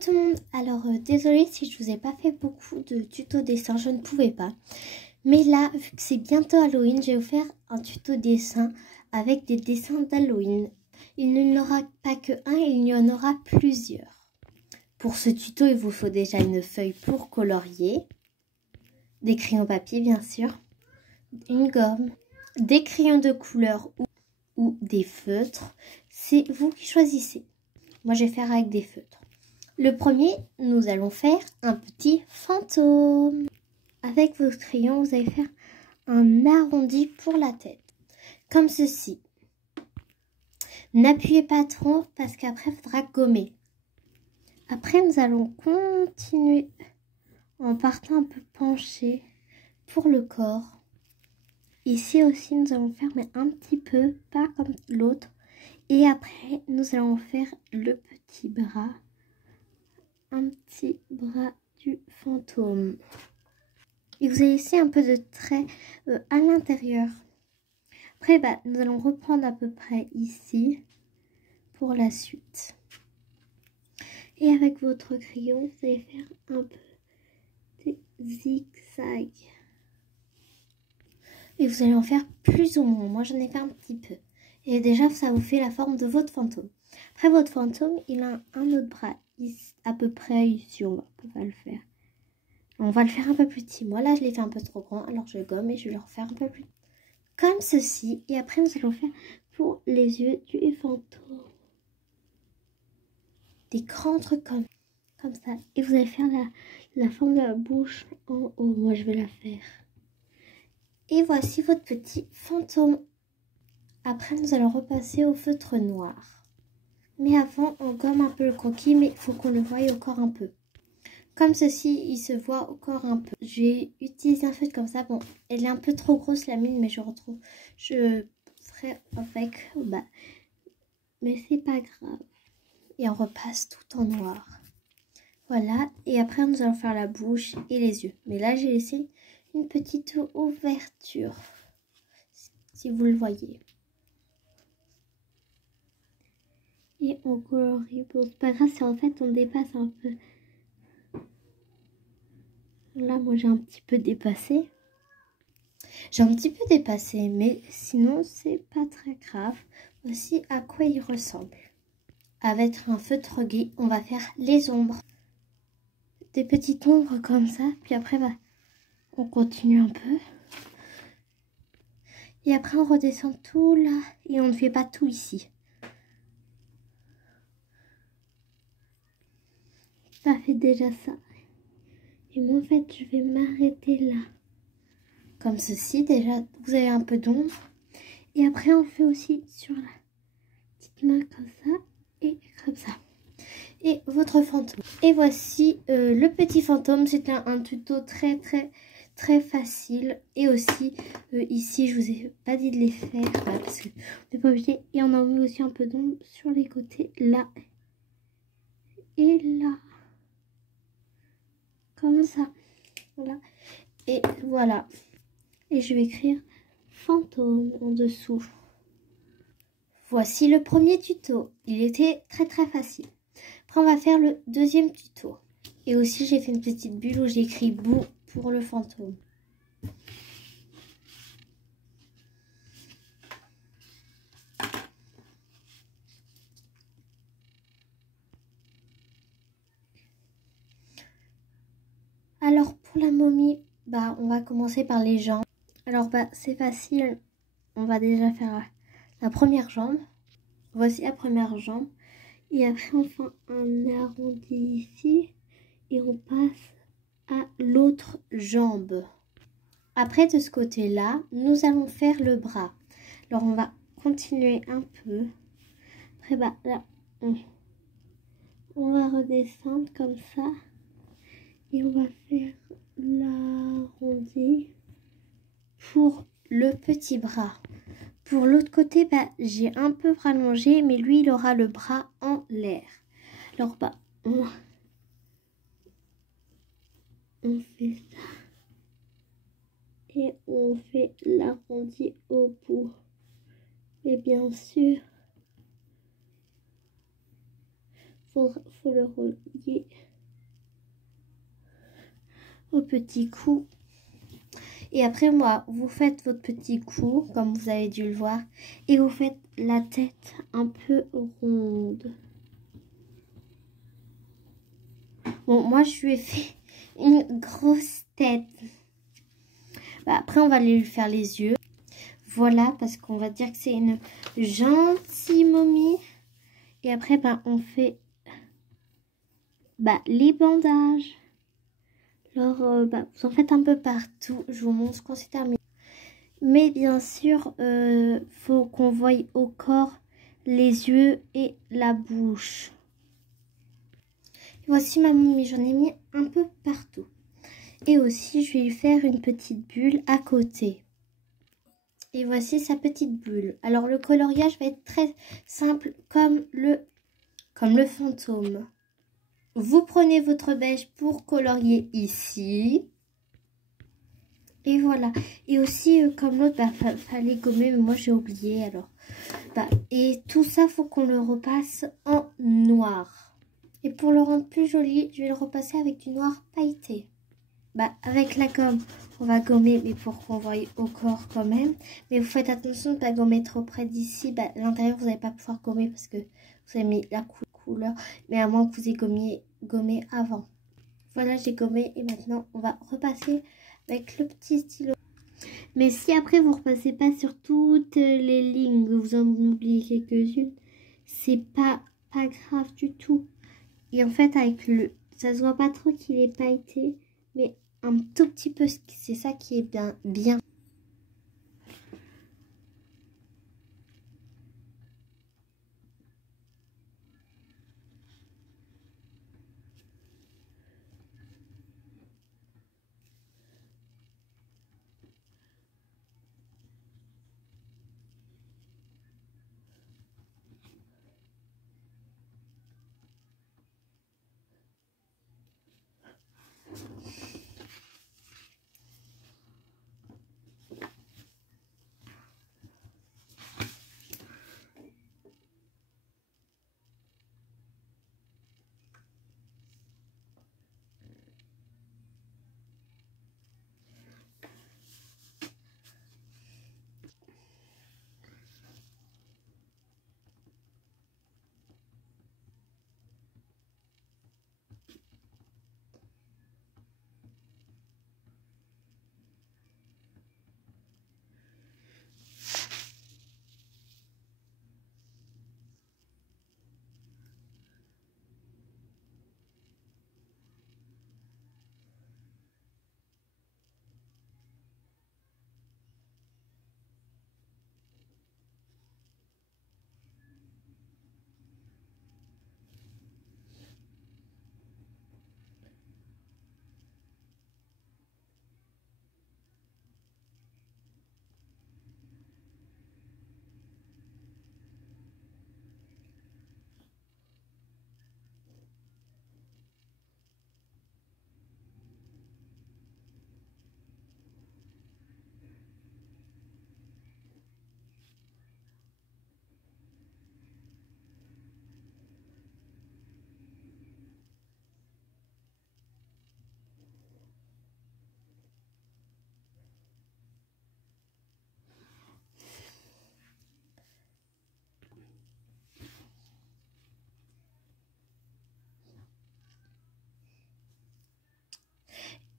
tout le monde, alors désolée si je vous ai pas fait beaucoup de tutos dessin, je ne pouvais pas. Mais là, vu que c'est bientôt Halloween, je vais vous faire un tuto dessin avec des dessins d'Halloween. Il n'y en aura pas que un, il y en aura plusieurs. Pour ce tuto, il vous faut déjà une feuille pour colorier, des crayons papier bien sûr, une gomme, des crayons de couleur ou des feutres. C'est vous qui choisissez. Moi, je vais faire avec des feutres. Le premier, nous allons faire un petit fantôme. Avec vos crayons, vous allez faire un arrondi pour la tête. Comme ceci. N'appuyez pas trop parce qu'après, il faudra gommer. Après, nous allons continuer en partant un peu penché pour le corps. Ici aussi, nous allons faire mais un petit peu, pas comme l'autre. Et après, nous allons faire le petit bras. Un petit bras du fantôme. Et vous allez laisser un peu de trait à l'intérieur. Après, nous allons reprendre à peu près ici pour la suite. Et avec votre crayon, vous allez faire un peu des zigzags. Et vous allez en faire plus ou moins. Moi, j'en ai fait un petit peu. Et déjà, ça vous fait la forme de votre fantôme. Après, votre fantôme, il a un autre bras. Ici, à peu près ici, on va le faire. On va le faire un peu plus petit. Moi, là, je l'ai fait un peu trop grand. Alors, je gomme et je vais le refaire un peu plus. Comme ceci. Et après, nous allons faire pour les yeux du fantôme. Des grands trucs comme ça. Et vous allez faire la forme de la bouche en haut. Moi, je vais la faire. Et voici votre petit fantôme. Après, nous allons repasser au feutre noir. Mais avant, on gomme un peu le croquis, mais il faut qu'on le voie encore un peu. Comme ceci, il se voit encore un peu. J'ai utilisé un feutre comme ça. Bon, elle est un peu trop grosse la mine, mais je ferai avec. Mais c'est pas grave. Et on repasse tout en noir. Voilà. Et après, nous allons faire la bouche et les yeux. Mais là, j'ai laissé une petite ouverture. Si vous le voyez. Et on colorie. Bon, c'est pas grave si en fait on dépasse un peu. Là, moi, j'ai un petit peu dépassé. Mais sinon, c'est pas très grave. Voici à quoi il ressemble. Avec un feutre gris, on va faire les ombres. Des petites ombres comme ça. Puis après, on continue un peu. Et après, on redescend tout là. Et on ne fait pas tout ici. Ça fait déjà ça. Et moi, en fait, je vais m'arrêter là. Comme ceci, déjà, vous avez un peu d'ombre. Et après, on fait aussi sur la petite main comme ça et comme ça. Et votre fantôme. Et voici le petit fantôme. C'est un tuto très facile. Et aussi, ici, je vous ai pas dit de les faire parce que on n'est pas obligé. Et on a mis aussi un peu d'ombre sur les côtés, là et là. Comme ça. Voilà. Et voilà. Et je vais écrire fantôme en dessous. Voici le premier tuto. Il était très facile. Après, on va faire le deuxième tuto. Et aussi, j'ai fait une petite bulle où j'ai écrit bout pour le fantôme. Alors, pour la momie, on va commencer par les jambes. Alors, c'est facile. On va déjà faire la première jambe. Voici la première jambe. Et après, on fait un arrondi ici. Et on passe à l'autre jambe. Après, de ce côté-là, nous allons faire le bras. Alors, on va continuer un peu. Après, là, on va redescendre comme ça. Et on va faire l'arrondi pour le petit bras. Pour l'autre côté, j'ai un peu rallongé, mais lui, il aura le bras en l'air. Alors, on fait ça. Et on fait l'arrondi au bout. Et bien sûr, faut le relier au petit cou. Et après, moi, vous faites votre petit cou, comme vous avez dû le voir. Et vous faites la tête un peu ronde. Bon, moi, je lui ai fait une grosse tête. Bah, après, on va lui faire les yeux. Voilà, parce qu'on va dire que c'est une gentille momie. Et après, bah, on fait les bandages. Alors, vous en faites un peu partout. Je vous montre quand c'est terminé. Mais bien sûr, faut qu'on voie au corps les yeux et la bouche. Voici ma momie, j'en ai mis un peu partout. Et aussi, je vais lui faire une petite bulle à côté. Et voici sa petite bulle. Alors, le coloriage va être très simple comme le fantôme. Vous prenez votre beige pour colorier ici. Et voilà. Et aussi, comme l'autre, fallait gommer, mais moi j'ai oublié alors. Et tout ça, faut qu'on le repasse en noir. Et pour le rendre plus joli, je vais le repasser avec du noir pailleté. Avec la gomme, on va gommer, mais pour qu'on voie au corps quand même. Mais vous faites attention de ne pas gommer trop près d'ici. L'intérieur, vous n'allez pas pouvoir gommer parce que vous avez mis la couleur. Mais à moins que vous ayez gommé avant. Voilà, j'ai gommé et maintenant, on va repasser avec le petit stylo. Mais si après, vous ne repassez pas sur toutes les lignes, vous en oubliez quelques-unes, c'est pas grave du tout. Et en fait, ça se voit pas trop qu'il est pailleté, mais un tout petit peu, c'est ça qui est bien.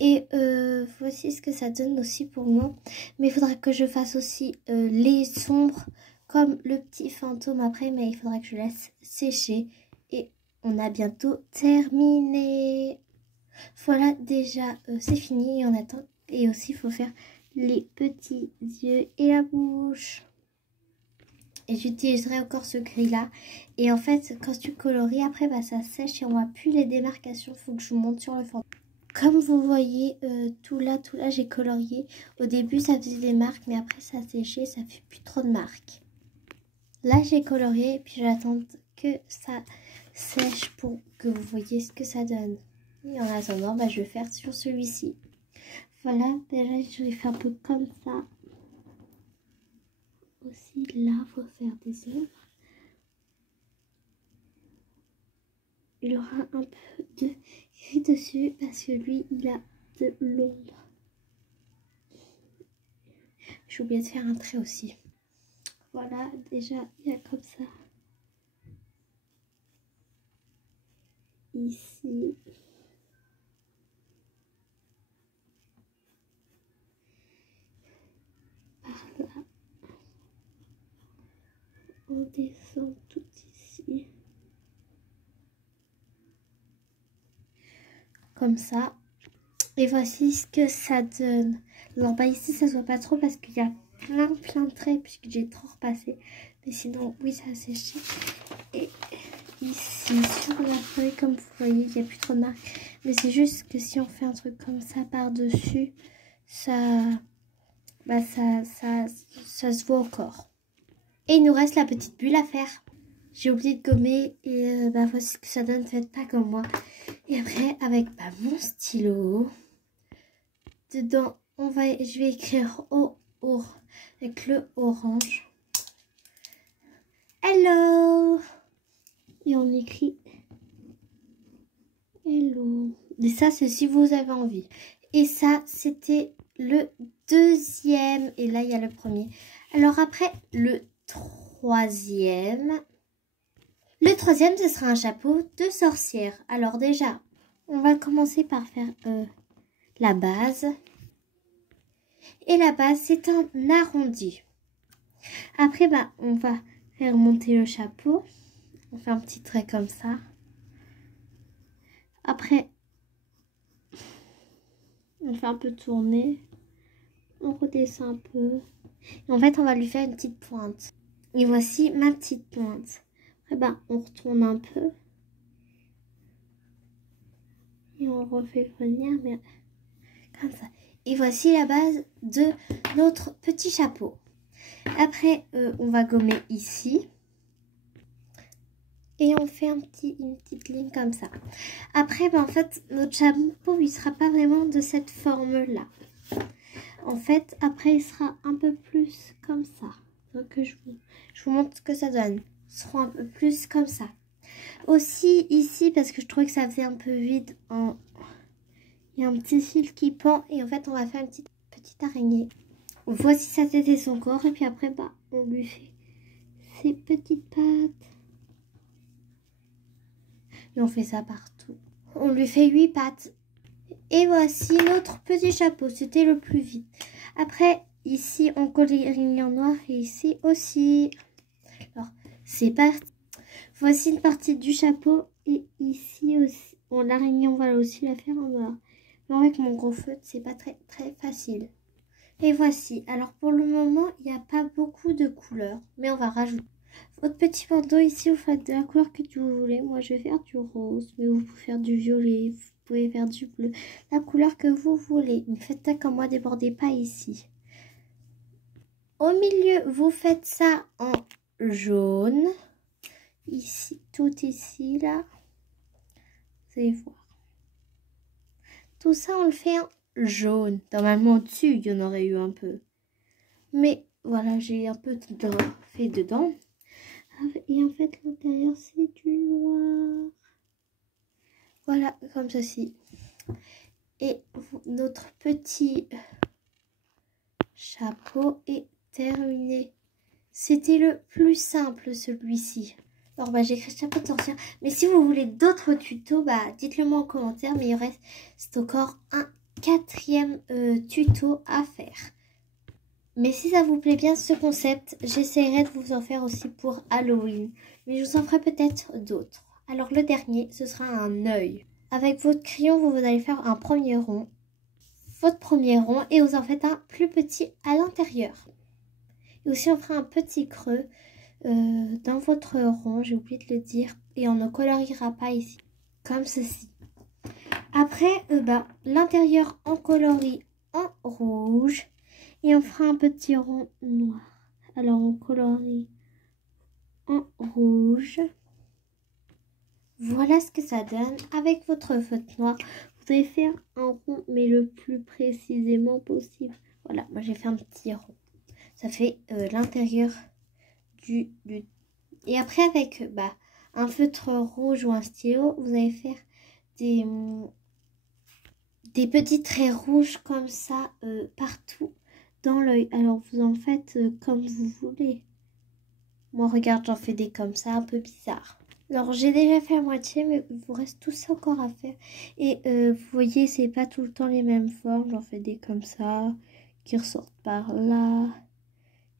Et voici ce que ça donne aussi pour moi. Mais il faudra que je fasse aussi les ombres comme le petit fantôme après. Mais il faudra que je laisse sécher. Et on a bientôt terminé. Voilà, déjà c'est fini. Et on attend. Et aussi il faut faire les petits yeux et la bouche. Et j'utiliserai encore ce gris là. Et en fait quand tu colories après ça sèche et on voit plus les démarcations. Il faut que je vous montre sur le fantôme. Comme vous voyez, tout là, j'ai colorié. Au début, ça faisait des marques, mais après, ça a séché, ça fait plus trop de marques. Là, j'ai colorié, et puis j'attends que ça sèche pour que vous voyez ce que ça donne. Et en attendant, je vais faire sur celui-ci. Voilà, déjà, je vais faire un peu comme ça. Aussi, là, il faut faire des ombres. il aura un peu de gris dessus parce que lui, il a de l'ombre. J'ai oublié de faire un trait aussi. Voilà, déjà, il y a comme ça. Ici. Par là. On descend tout ici. Comme ça. Et voici ce que ça donne. Alors bah ici ça se voit pas trop parce qu'il y a plein de traits puisque j'ai trop repassé. Mais sinon oui ça a séché. Et ici sur la feuille comme vous voyez il n'y a plus trop de marques. Mais c'est juste que si on fait un truc comme ça par dessus, ça se voit encore. Et il nous reste la petite bulle à faire. J'ai oublié de gommer et voici ce que ça donne, faites pas comme moi. Et après avec mon stylo, dedans je vais écrire avec le orange. Hello. Et on écrit hello. Et ça c'est si vous avez envie. Et ça c'était le deuxième. Et là il y a le premier. Alors après le troisième. Le troisième, ce sera un chapeau de sorcière. Alors déjà, on va commencer par faire la base. Et la base, c'est un arrondi. Après, on va faire monter le chapeau. On fait un petit trait comme ça. Après, on fait un peu tourner. On redescend un peu. Et en fait, on va lui faire une petite pointe. Et voici ma petite pointe. Après, on retourne un peu. Et on refait venir, mais comme ça. Et voici la base de notre petit chapeau. Après, on va gommer ici. Et on fait une petite ligne comme ça. Après, en fait, notre chapeau, il sera pas vraiment de cette forme-là. En fait, après, il sera un peu plus comme ça. Donc, je vous montre ce que ça donne. Il sera un peu plus comme ça. Aussi, ici, parce que je trouvais que ça faisait un peu vide, il y a un petit fil qui pend. Et en fait, on va faire une petite araignée. Voici sa tête et son corps. Et puis après, on lui fait ses petites pattes. Et on fait ça partout. On lui fait 8 pattes. Et voici notre petit chapeau. C'était le plus vite. Après, ici, on colle les lignes en noir. Et ici aussi. Alors, c'est parti. Voici une partie du chapeau. Et ici aussi. Bon, l'araignée, on va aussi la faire en noir. Mais avec mon gros feutre, c'est pas très facile. Et voici. Alors, pour le moment, il n'y a pas beaucoup de couleurs. Mais on va rajouter. Votre petit bandeau ici, vous faites de la couleur que vous voulez. Moi, je vais faire du rose, mais vous pouvez faire du violet, vous pouvez faire du bleu. La couleur que vous voulez. Ne faites ça comme moi, débordez pas ici. Au milieu, vous faites ça en jaune. Ici, tout ici, là. Vous allez voir. Tout ça, on le fait en jaune. Normalement, dessus, il y en aurait eu un peu. Mais voilà, j'ai un peu fait dedans. Et en fait, l'intérieur, c'est du noir. Voilà, comme ceci. Et notre petit chapeau est terminé. C'était le plus simple, celui-ci. Alors, j'ai écrit chapeau de sorcière. Mais si vous voulez d'autres tutos, dites-le moi en commentaire. Mais il reste encore un 4e tuto à faire. Mais si ça vous plaît bien ce concept, j'essaierai de vous en faire aussi pour Halloween. Mais je vous en ferai peut-être d'autres. Alors le dernier, ce sera un œil. Avec votre crayon, vous allez faire un premier rond. Votre premier rond et vous en faites un plus petit à l'intérieur. Et aussi on fera un petit creux dans votre rond, j'ai oublié de le dire. Et on ne coloriera pas ici, comme ceci. Après, l'intérieur on colorie en rouge. Et on fera un petit rond noir. Alors, on colorie en rouge. Voilà ce que ça donne. Avec votre feutre noir, vous allez faire un rond, mais le plus précisément possible. Voilà, moi j'ai fait un petit rond. Ça fait l'intérieur du... Et après, avec un feutre rouge ou un stylo, vous allez faire des petits traits rouges comme ça partout dans l'œil. Alors vous en faites comme vous voulez. Moi regarde, j'en fais des comme ça un peu bizarres. Alors j'ai déjà fait la moitié, mais il vous reste tout ça encore à faire. Et vous voyez, c'est pas tout le temps les mêmes formes. J'en fais des comme ça, qui ressortent par là.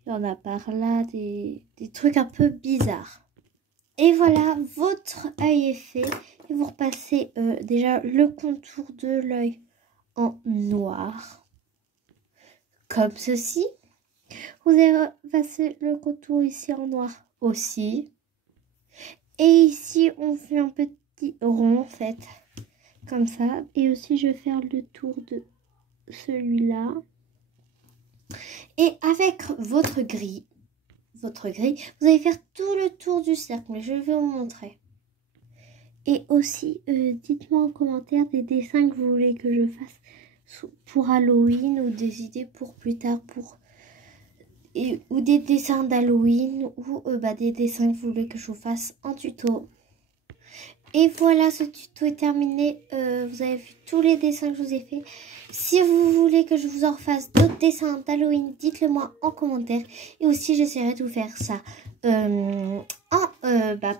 Il y en a par là, des trucs un peu bizarres. Et voilà, votre œil est fait. Et vous repassez déjà le contour de l'œil en noir. Comme ceci. Vous allez passer le contour ici en noir aussi. Et ici, on fait un petit rond en fait. Comme ça. Et aussi, je vais faire le tour de celui-là. Et avec votre grille, vous allez faire tout le tour du cercle. Je vais vous montrer. Et aussi, dites-moi en commentaire des dessins que vous voulez que je fasse pour Halloween ou des idées pour plus tard ou des dessins d'Halloween ou des dessins que vous voulez que je vous fasse en tuto. Et voilà, ce tuto est terminé. Vous avez vu tous les dessins que je vous ai fait. Si vous voulez que je vous en refasse d'autres dessins d'Halloween, dites-le moi en commentaire. Et aussi, j'essaierai de vous faire ça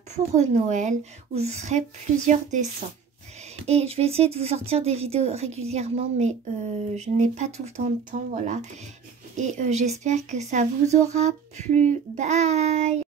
pour Noël, où je ferai plusieurs dessins. Et je vais essayer de vous sortir des vidéos régulièrement, mais je n'ai pas tout le temps de temps, voilà. Et j'espère que ça vous aura plu. Bye!